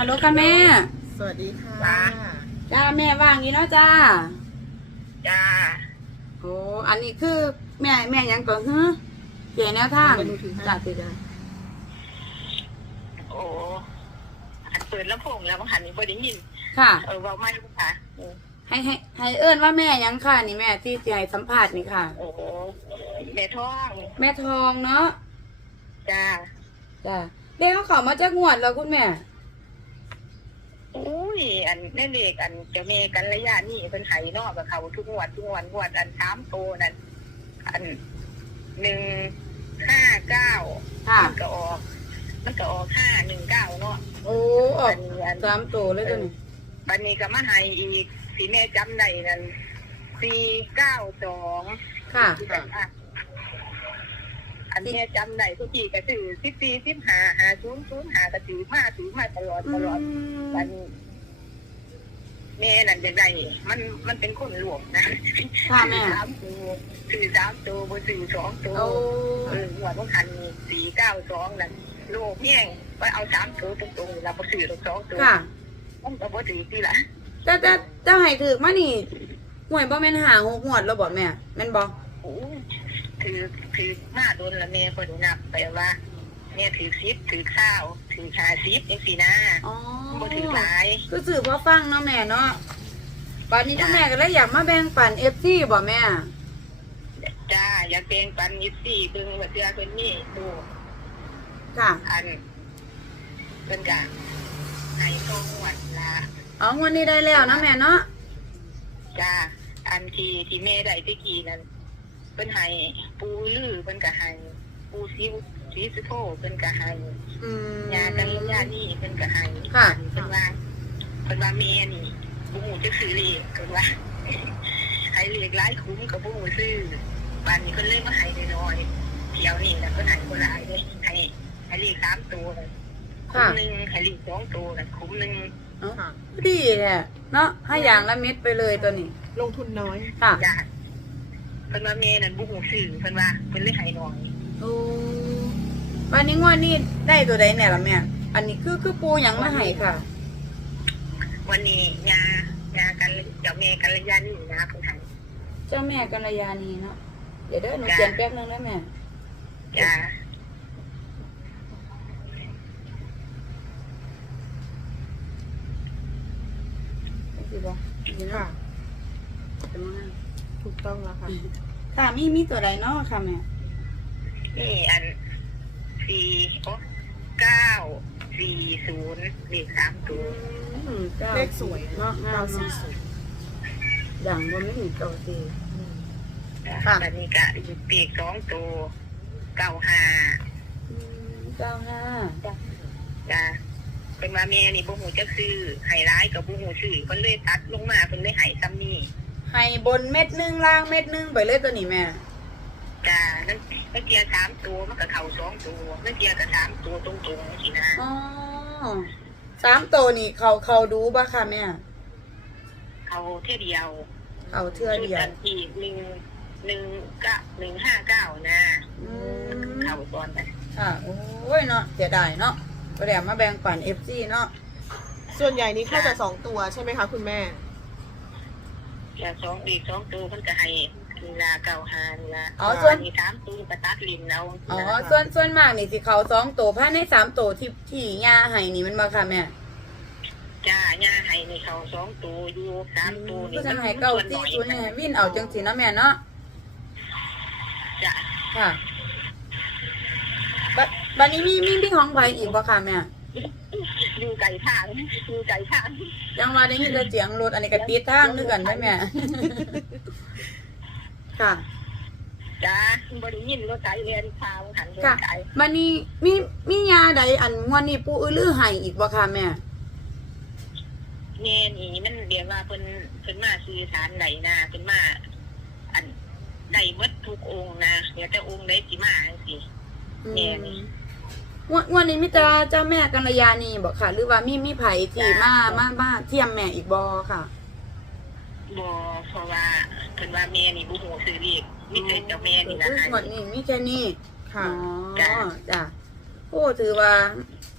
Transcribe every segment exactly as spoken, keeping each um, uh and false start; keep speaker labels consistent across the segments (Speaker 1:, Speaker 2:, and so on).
Speaker 1: ฮัลโหลค่ะแม่
Speaker 2: สวัสดีค่ะ
Speaker 1: จ้าแม่ว่างอยู่เนาะจ้า
Speaker 3: จ้า
Speaker 1: โอ้อันนี้คือแม่แม่ยังก่อนฮึเกี่ยแนวทางจ้าติดจ้า
Speaker 3: โอ้หันเปิดลำโพงแล้วบางหันนี่บ่ได้ยิน
Speaker 1: ค่ะ
Speaker 3: เออเว้าไม่ค่ะ
Speaker 1: ให้ให้ให้เอิ้นว่าแม่ยังค่ะนี่แม่ที่จะให้สัมภาษณ์นี่ค่ะ
Speaker 3: โอ้แม่ท้อง
Speaker 1: แม่ทองเนาะ
Speaker 3: จ้า
Speaker 1: จ้าเด็กเขาเข้ามาจากงวดแล้วคุณแม่
Speaker 3: อุ้ยอันแม่เล็กอันเจ้าแม่กันระยะนี่เพิ่นไห้เนาะกับเขาทุกงวดทุกงวดงวดอันสามโตนั่นอันหนึ่งห้าเก้ามันก็ออกมันก็ออกห้าหนึ่งเก้าเนาะ
Speaker 1: โอ้ออกสามโตเลยตัวนี้
Speaker 3: บัดนี้ก็มาให้อีกสีแม่จำได้นั่นสี่เก้าสอง
Speaker 1: ค่ะ
Speaker 3: อันนี้จำได้ทุกทีก็ถือสิบสี่สิบห้าหาศูนย์ศูนย์หากระถือมาถือมาตลอดตลอดวันแม่นั่นจะได้มันมันเป็นคนหลวงนะ
Speaker 1: ค่ะแม่
Speaker 3: สามตัวถือสามตัวบนถือสองตัวเออหัวต้องหันสี่เก้าสองนั่นโลกแย่งไปเอาสามตัวตรงๆเราไปถือสองตัวต้องเอาไปถือที่ละ
Speaker 1: จะจะจะให้ถือมานี่ห่วยบ่แม่นหาหกหวดแล้วบ่แม่แม่นบ่
Speaker 3: โอ้ถือถือมาโดนละแม่คนนับไปว่าแม่ถือซิปถือข้าวถือหาซิปยังสีหน้า
Speaker 1: อ๋อ
Speaker 3: บ่ถือหลาย
Speaker 1: คือสื่อพอฟังเนาะแม่เนาะตอนนี้คุณแม่ก็เลยอยากมาแบ่งปัน เอฟ ซี บ่แม่
Speaker 3: จ้าอยากแบ่งปัน เอฟ ซี เบิ่งว่าเสื้อเพิ่นนี่ดู
Speaker 1: ค่ะ
Speaker 3: อันเพิ่นก็ให้ข้องวดละ
Speaker 1: อ๋องวดนี้ได้แล้วนะแม่เนาะ
Speaker 3: จ้าอันที่ที่แม่ได้ตะกี้นั้นเพิ่นให้ปูลือเพิ่นก็ให้ปูซิวซีสุโธเพิ่นก็ให้
Speaker 1: อืม
Speaker 3: ยากันยานี่เพิ่นก็ให้
Speaker 1: ค่ะ
Speaker 3: เพิ่นว่าเพิ่นว่าแม่นี่บ่ฮู้จักซื้อเลขเพิ่นว่าให้เลขหลายคุ้มก็บ่ฮู้ซื้อบ้านนี้เพิ่นเลยมาให้น้อยๆเที่ยวนี่น่ะเพิ่นให้บ่หลายเด้ให้ให้เลขสามตัวคุ้มนึงให้เลขสองตัวน่ะคุ้มนึง
Speaker 1: อ๋อดีแท้เนาะให้อย่างละเม็ดไปเลยตัวนี้
Speaker 2: ลงทุนน้อย
Speaker 1: ค่ะ
Speaker 3: จ้ะเพิ่นว่าแม่นั่นบ่ฮู้ซื้อเพิ่นว่าเพิ่นเลยให้น้อย
Speaker 1: โอ้วันนี้งวดนี้ได้ตัวใดแน่ล่ะแม่อันนี้คือคือปูหยังมาให้ค่ะ
Speaker 3: วันนี้ยายากันเจ้าแม่กัลยาณีนะเพิ่นให้
Speaker 1: เจ้าแม่กัลยาณีเนาะเดี๋ยวเด้อหนูเขียนแป๊บนึงได้แม่
Speaker 3: จ้า
Speaker 1: สิบ่
Speaker 2: ค่ะถูกต้องแล้วค่ะ
Speaker 1: ค่ะมีมีตัวใดเนาะค่ะแม่
Speaker 3: นี่อันสี่โอ้เก้าสี่ศูนย์เลขสามตัว
Speaker 2: เลขสวยเนาะเก้าสี่ศูนย์
Speaker 1: อย่างบนไม่มีเก้าสี่
Speaker 3: ค่ะอันนี้ก็อีกปีกสองตัวเก้าห้า
Speaker 1: เก้าห้า
Speaker 3: จ้าเป็นมาแม่นี่บุหูจะซื้อไห้ร้ายกับบุหูซื้อเพิ่นเลยตัดลงมาเพิ่นเลยไห้ซ้ำนี่
Speaker 1: ไห้บนเม็ดนึงล่างเม็ดนึงไปเลยตัวนี้แม่
Speaker 3: จ้านั่นเมื่อกี้สามตัวมันก็เข่าสองตัวเมื่อกี้ก็สามตัวตรงๆสินะ
Speaker 1: อ๋อสามตัวนี่เขาเขาดูบ้าค่ะแม่
Speaker 3: เขาเท่าเดียว
Speaker 1: เขาเท่าเดียว
Speaker 3: ที่หนึ่งหนึ่งเก้าหนึ่งห้าเก้านะเขาตอนนั้น
Speaker 1: ค่ะโอ้ยเนาะเสียดายเนาะก็เดี๋ยวมาแบ่งปัน เอฟ ซี เนาะ
Speaker 2: ส่วนใหญ่นี้เข้าจะสองตัวใช่ไหมคะคุณแม่
Speaker 3: จะสองอีกสองตัวมันจะให้ลาเก่าหานละ
Speaker 1: อ๋อส่วน
Speaker 3: มีสามตัวกระตัดลินเอา
Speaker 1: อ๋อส่วนส่วนมากนี่สิเขาสองตัวผ้าในสามตัวที่ที่ยาให้นี่มันบ่ค่ะแม่
Speaker 3: จ้าย่าให้นี่เขาสองตัวอยู่สามตัวนี่
Speaker 1: มันให้เก้าสี่ตัวนี่วิ่นเอาจังสินะแม่เนาะ
Speaker 3: จ้า
Speaker 1: ค่ะบัดนี้มีมีพี่ของไผอีกบ่ค่ะแม่
Speaker 3: อยู่ไก่ทางอยู่ไก่ทาง
Speaker 1: ยังว่าได้ยินแต่เสียงรถอันนี้ก็ติดทางนึกกันได้แม่ค่ะ
Speaker 3: จ้าบริยินรถไถเรียนพาวหันรถไถ
Speaker 1: บัดนี้มีมียาใดอันงวดนี้ปู่อื้อลือให้อีกบ่ค่ะแม่
Speaker 3: แม่นี่มันเรียกว่าเพิ่นเพิ่นมาซื้อสารใดนะเพิ่นมาอันได้หมดทุกองค์นะเดี๋ยวแต่องค์ใดสิมาจังซี่แม่นี่
Speaker 1: วันนี้มิตรเจ้าแม่กัลยาณีบอกค่ะหรือว่ามีมีไผ่ที่มามามาเทียมแม่อีกบอค่ะ
Speaker 3: บอเพราะว่าเพิ่นว่าแม่นี่บุหูซื้อเลขมิตรเจ้าแม่นี่นะ
Speaker 1: หมดนี่มิแค่นี้
Speaker 2: ค่ะ
Speaker 1: อ๋อจ้ะโอ้ถือว่า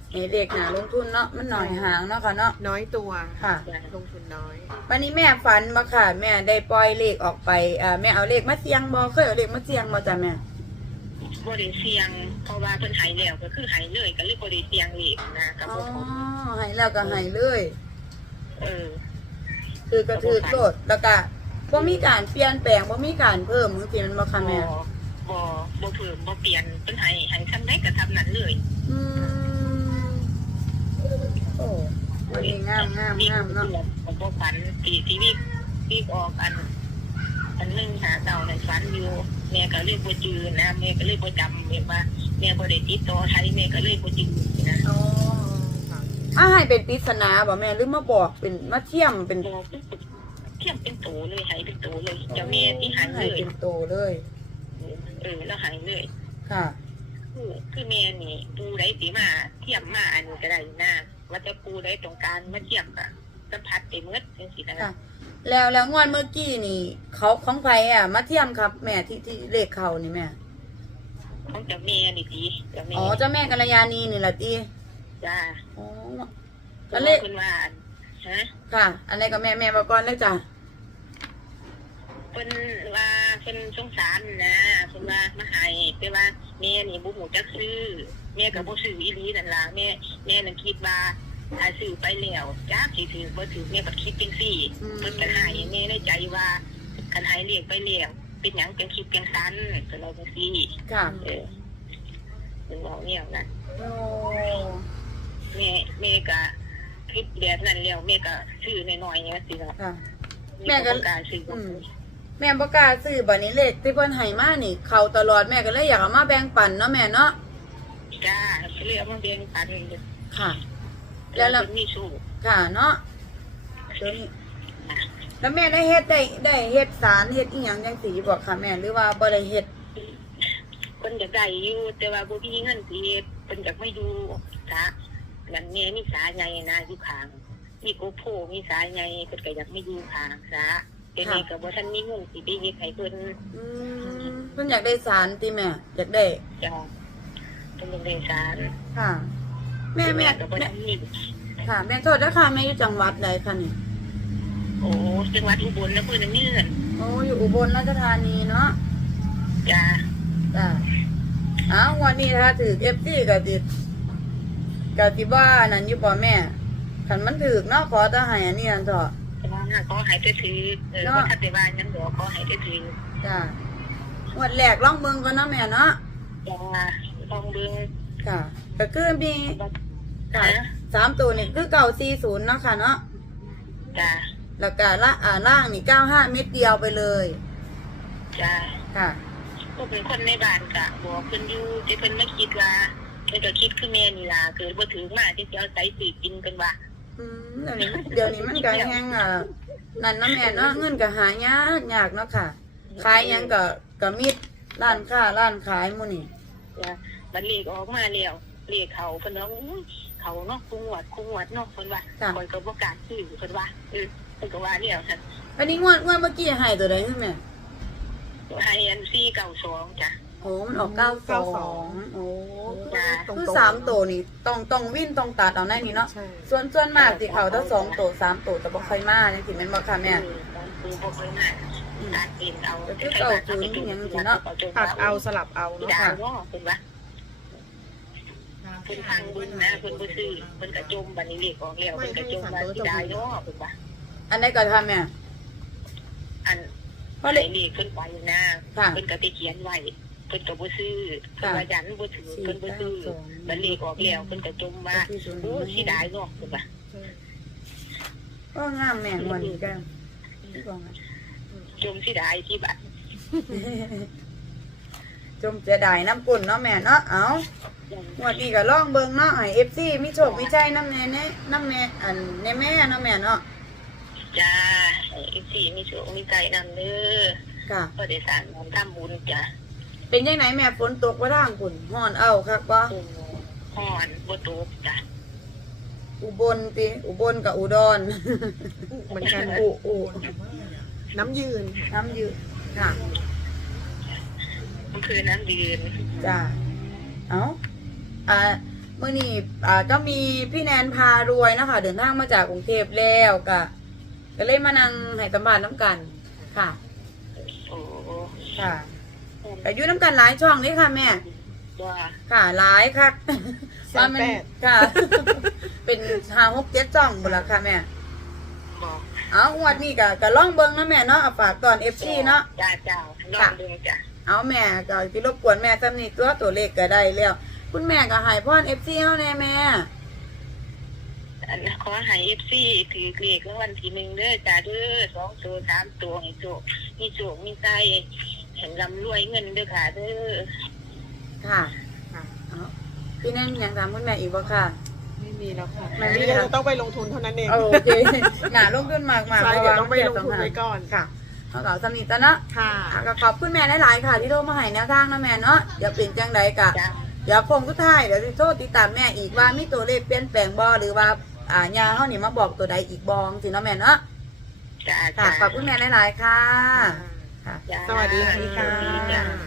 Speaker 1: ให้เลขหนาลงทุนเนาะมันหน่อยหางเนาะค่ะเนาะ
Speaker 2: น้อยตัว
Speaker 1: ค่ะ
Speaker 2: ลงทุนน้อย
Speaker 1: วันนี้แม่ฝันบ่ค่ะ แม่ได้ปล่อยเลขออกไปอ่าแม่เอาเลขมาเสี่ยงบ่เคยเอาเลขมาเสี่ยงบ่จ้ะแม่
Speaker 3: บ่ได้เสียงเพราะว่าเพิ่นหายแล้วก็คือหายเลยก็เลยบ่ได้เสียงอีกนะกับ
Speaker 1: อ๋อ
Speaker 3: บ่ผม
Speaker 1: ให้แล้วก็ให้เลย
Speaker 3: เออ
Speaker 1: คือกระถือโลดแล้วก็บ่มีการเปลี่ยนแปลงบ่มีการเพิ่มจังซี่มันบ่ค่ะแม่
Speaker 3: บ่บ่บ่เพิ่มบ่เปลี่ยนเพิ่นให้ให้ทำได้ก็ทำนั้นเลย
Speaker 1: อืมโอ้วันนี้งามงามงามเนาะ
Speaker 3: ผมบ่ฝันตีทีวีวีออกอัน อันหนึงหาเจ้าในฝันอยู่แม่ก็เลยบ่จือนะแม่ก็เลยบ่จำแม่ว่าแม่บ่ได้ติดต่อใครแม่ก็เลยบ่จือนะ
Speaker 1: อ๋อถ้าให้เป็นปริศนาบ่แม่หรือมาบอกเป็นมาเทียมเป็น
Speaker 3: บ่เทียมเป็นโตเลยหายเป็นโตเลยเจ้าแม่ที่หายเล
Speaker 1: ให้
Speaker 3: ย
Speaker 1: เป็นโตเลย
Speaker 3: เออแล้วหายเลย
Speaker 1: ค่ะ
Speaker 3: คือคือแม่นี่ปูได้สิมาเทียมมาอันนี้ก็ได้นะว่าจะปูได้ตรงการมาเทียมอะสัมผัสเต็มเงือจังซี่นะ
Speaker 1: ค่ะ แล้วแล้วงวดเมื่อกี้นี่ เขาของไผอ่ะ มาเทียมครับ แม่ที่ที่เลขเขานี่แม่
Speaker 3: ของเจ้าแม่นี่ติเจ้าแม่
Speaker 1: อ๋อเจ้าแม่กัลยาณีนี่ล่ะติ
Speaker 3: จ้า
Speaker 1: อ๋อ
Speaker 3: ก็
Speaker 1: ก็
Speaker 3: เล
Speaker 1: เลย ข
Speaker 3: เพิ่นว่าฮะ
Speaker 1: ค่ะ อันนี้ก็แม่แม่มาก่อนเลยจ้ะ
Speaker 3: เพิ่นว่าเพิ่นสงสารนะเพิ่นว่ามาให้แต่ว่าแม่นี่บ่ฮู้จักซื้อแม่ก็บ่ซื้ออีหลีนั่นล่ะแม่แม่นั่นคิดว่าถ้าซื้อไปแล้วจักสิถือบ่ถือแม่ก็คิดจังซี่เพิ่นก็ให้แม่ในใจว่าคันให้เรียกไปแล้วเป็นหยังเป็นคิดจังซั่นก็เลยจังซี่
Speaker 1: ค่ะ
Speaker 3: เออเพิ่นบอกแนวนั้น
Speaker 1: โอ้
Speaker 3: แม่แม่ก็คิดแบบนั้นแล้วแม่ก็ซื้อน้อยๆเนี่ยสิล่ะ
Speaker 1: ค่ะ
Speaker 3: แม่ก็บ่กล้าซื้อ
Speaker 1: อืม แม่บ่กล้าซื้อบัดนี้เลขที่เพิ่นให้มานี่ เขาตลอดแม่ก็เลยอยากเอามาแบ่งปันเนาะแม่เนาะ
Speaker 3: จ้าก็เลยเอามาแบ่งปัน
Speaker 1: ค่ะ
Speaker 3: แล้
Speaker 1: แล้ว ว
Speaker 3: เรามีสู้
Speaker 1: ค่ะเนาะเดี๋ยวนี้แล้วแม่ได้เฮ็ดได้ได้เฮ็ดสารเฮ็ดอีหยังจังสีบอกค่ะแม่หรือว่าบ่ได้เฮ็ด
Speaker 3: คนอยากได้อยู่แต่ว่าบ่มีเงินสิเฮ็ดเพิ่นอยากมาอยู่ซะนั่นแม่มีสาใหญ่นะอยู่ข้างมีโกโพมีสาใหญ่เพิ่นก็อยากมาอยู่ข้างซะแต่แม่ก็บ่ทันมีเงินสิไปเฮ็ดให้เพิ่น
Speaker 1: อืมเพิ่นอยากได้สารติแม่อยากได้
Speaker 3: จ้าเพิ่นอยากได้สาร
Speaker 1: ค่ะ แม่แม่
Speaker 3: ก็บ่
Speaker 1: แม่
Speaker 3: ทันมี
Speaker 1: ค่ะ แม่โทษนะคะแม่อยู่จังหวัดใดคะนี่
Speaker 3: โอ้จังหวัดอุบลนะเพิ่นน่ะมีเงิน
Speaker 1: โอ้อยู่อุบลราชธานีเนาะ
Speaker 3: จ้า
Speaker 1: จ้ะอ้าววันนี้ถ้าถือ เอฟ ซี ก็สิก็สิว่านั่นอยู่บ่แม่คันมันถือเนาะขอแตะให้อันนี้นั่นเถอะ
Speaker 3: ขอให้ได้ถือเออบ่ทันได้ว่าหยังดอกขอให้ได้ถือ
Speaker 1: จ้ะงวดแรกลองเบิ่งก่อนเนาะแม่เนาะ
Speaker 3: จ้าลองเบิ่ง
Speaker 1: ค่ะก็คือมี
Speaker 3: จ้า
Speaker 1: ค่ะสามตัวนี่คือเก้าสี่ศูนย์เนาะค่ะเนาะ
Speaker 3: จ้า
Speaker 1: แล้วก็ละอ่าล่างนี่เก้าห้าเม็ดเดียวไปเลย
Speaker 3: จ้า
Speaker 1: ค่ะ
Speaker 3: ก็เป็นคนในบ้านกะบอกเพิ่นอยู่แต่เพิ่นไม่คิดว่าเพิ่นก็คิดคือแม่นี่ล่ะเกิดบ่ถึงมาที่จะเอาใส่สืบกินเพิ่นว่า
Speaker 1: อืมเดี๋ยวนี้เดี๋ยวนี้มันก็แห้งอ่ะนั่นเนาะแม่เนาะเงินก็หายากยากเนาะค่ะ ขายหยังก็ก็มิดร้านค้าร้านขายหมู่นี่
Speaker 3: จ้าบัดเลขออกมาแล้วเลขเขาเพิ่นว่าอู้เขาเนาะคุงวดคุงวดเนาะเพิ่นว่าข่อยก็บ่กล้าซื้อเพิ่นว่าเออเพิ่นก็ว่าแล้วซั่น
Speaker 1: อันนี้งวดงวดเมื่อกี้ให้ตัวใดคือแม่
Speaker 3: ให้อันสี่เก้าสองจ้ะ
Speaker 1: โอ้มันออกเก้าสองโอ้
Speaker 3: จ้า
Speaker 2: ตรงๆ
Speaker 1: คือสามตัวนี่ต้องต้องวิ่นต้องตัดเอาในนี่เนาะ
Speaker 2: ใช่
Speaker 1: ส่วนส่วนมากสิเขาถ้าสองตัวสามตัวจะบ่ค่อยมาจังซี่แม่นบ่ค่ะแม่
Speaker 3: เออตอนปูบ่ค่อยมาตัดเองเอา
Speaker 2: ตัดเอาสลับเอาเนาะ
Speaker 3: ด่าว่าเพิ่นว่าเพิ่นทางบุญนะเพิ่นบ่ซื้อเพิ่นก็จมบัดนี้เลขออกแล้วเพิ่นก็จมว่าสิได้เนาะเพิ่นว่า
Speaker 1: อันใดก็ค่ะแม่
Speaker 3: อัน
Speaker 1: เพราะ
Speaker 3: เล
Speaker 1: เล
Speaker 3: ขเพิ่นไปนะ
Speaker 1: ค่ะ
Speaker 3: เพิ่นก็ไปเขียนไว้เพิ่นก็บ่ซื้อเพิ่นว่ายันบ่ถือเพิ่นบ่ซื้อบัดเลขออกแล้วเพิ่นก็จมว่าโอ้สิได้เนาะเพิ่นว่า
Speaker 1: ก็งามแม่งวดนี้ก็บ่งาม
Speaker 3: จมสิได้ที่บัด
Speaker 1: จมเสียดายน้ำกุ่นเนาะแม่เนาะเอางวดนี้ก็ลองเบิ่งเนาะให้ เอฟ ซี มีโชคมีชัยน้ำแน่แน่น้ำแม่อันแน่แม่เนาะแม่เนาะ
Speaker 3: จ้าอีกสี่มีโชคมีใจนำเด้อ
Speaker 1: ค่ะ
Speaker 3: ก็ได้สร้างบุญทำบุญจ้ะ
Speaker 1: เป็นจังไดแม่ฝนตกบ่ทางคุณฮ้อนเอาคักบ่
Speaker 3: ห่อนบ่ตกจ้ะ
Speaker 1: อุบลติอุบลกับอุดร
Speaker 2: เหมือนกัน
Speaker 1: อุอุ
Speaker 2: น้ำยืน
Speaker 1: น้ำยืดค่ะ
Speaker 3: มันคือน้ำยืน
Speaker 1: จ้าเอาอ่ามื่อนี้อ่าก็มีพี่แนนพารวยนะคะ เดินทางมาจากกรุงเทพแล้วก็ก็เลยมานั่งให้สัมภาษณ์น้ำกันค่ะ
Speaker 3: โอ้
Speaker 1: ค่ะแต่อยู่น้ำกันหลายช่องนี่ค่ะแม่
Speaker 3: ว่า
Speaker 1: ค่ะหลายค่ะ
Speaker 2: แสนแปด
Speaker 1: ค่ะ เป็นห้าหกเจ็ดช่องหมดแล้วค่ะแม่
Speaker 3: บอก
Speaker 1: เอางวดนี้ก็ก็ล่องเบิ้งนะแม่เนาะเอาฝากตอนเอฟซีเนาะ
Speaker 3: จ้าจ้าลองดูจ้ะ
Speaker 1: เอาแม่ก็ที่รบกวนแม่จำนี่ตัวตัวเลขก็ได้แล้วคุณแม่ก็ใหายพ่อนเอฟซีเอาแน่แม่
Speaker 3: อันขอให้เอฟซีถือเลขรางวัลที่หนึ่งเด้อจ้าเด้อสองตัวสามตัวให้โชคมีโชคมีใจเห็นร่ำรวยเงินเด้อค่ะเด้อ
Speaker 1: ค่ะ
Speaker 2: ค่ะ
Speaker 1: เอาพี่แน่นยังถามคุณแม่อีกบ่ค่ะ
Speaker 2: ไม่มีแล้วค่ะ
Speaker 1: ไม่มี
Speaker 2: นี่
Speaker 1: แล้ว
Speaker 2: เราต้องไปลงทุนเท่านั้นเอง
Speaker 1: โอเคหนาลงทุนมากมาก
Speaker 2: ใช่เดี๋ยวต้องไปลงทุนไว้ก่อน
Speaker 1: ค่ะเอาเก่าสนิทแล้วเนาะ
Speaker 2: ค่ะ
Speaker 1: อ่ะก็ขอบคุณแม่หลายๆค่ะ ที่โทรมาให้แนวทางนะแม่เนาะเดี๋ยวเป็นจังใดกะ
Speaker 3: จ้า
Speaker 1: เดี๋ยวคงทุกท้ายเดี๋ยวสิโทรติดตามแม่อีกว่ามีตัวเลขเปลี่ยนแปลงบ่หรือว่าอ่ายาเฮานี่มาบอกตัวใดอีกบองสิเนาะแม่เนาะ
Speaker 3: จ้า
Speaker 1: ค่ะขอบคุณแม่หลายๆค่ะค่ะ
Speaker 3: จ้า
Speaker 2: สวัสดี
Speaker 3: สวัสดี
Speaker 2: ค่ะ
Speaker 3: จ้า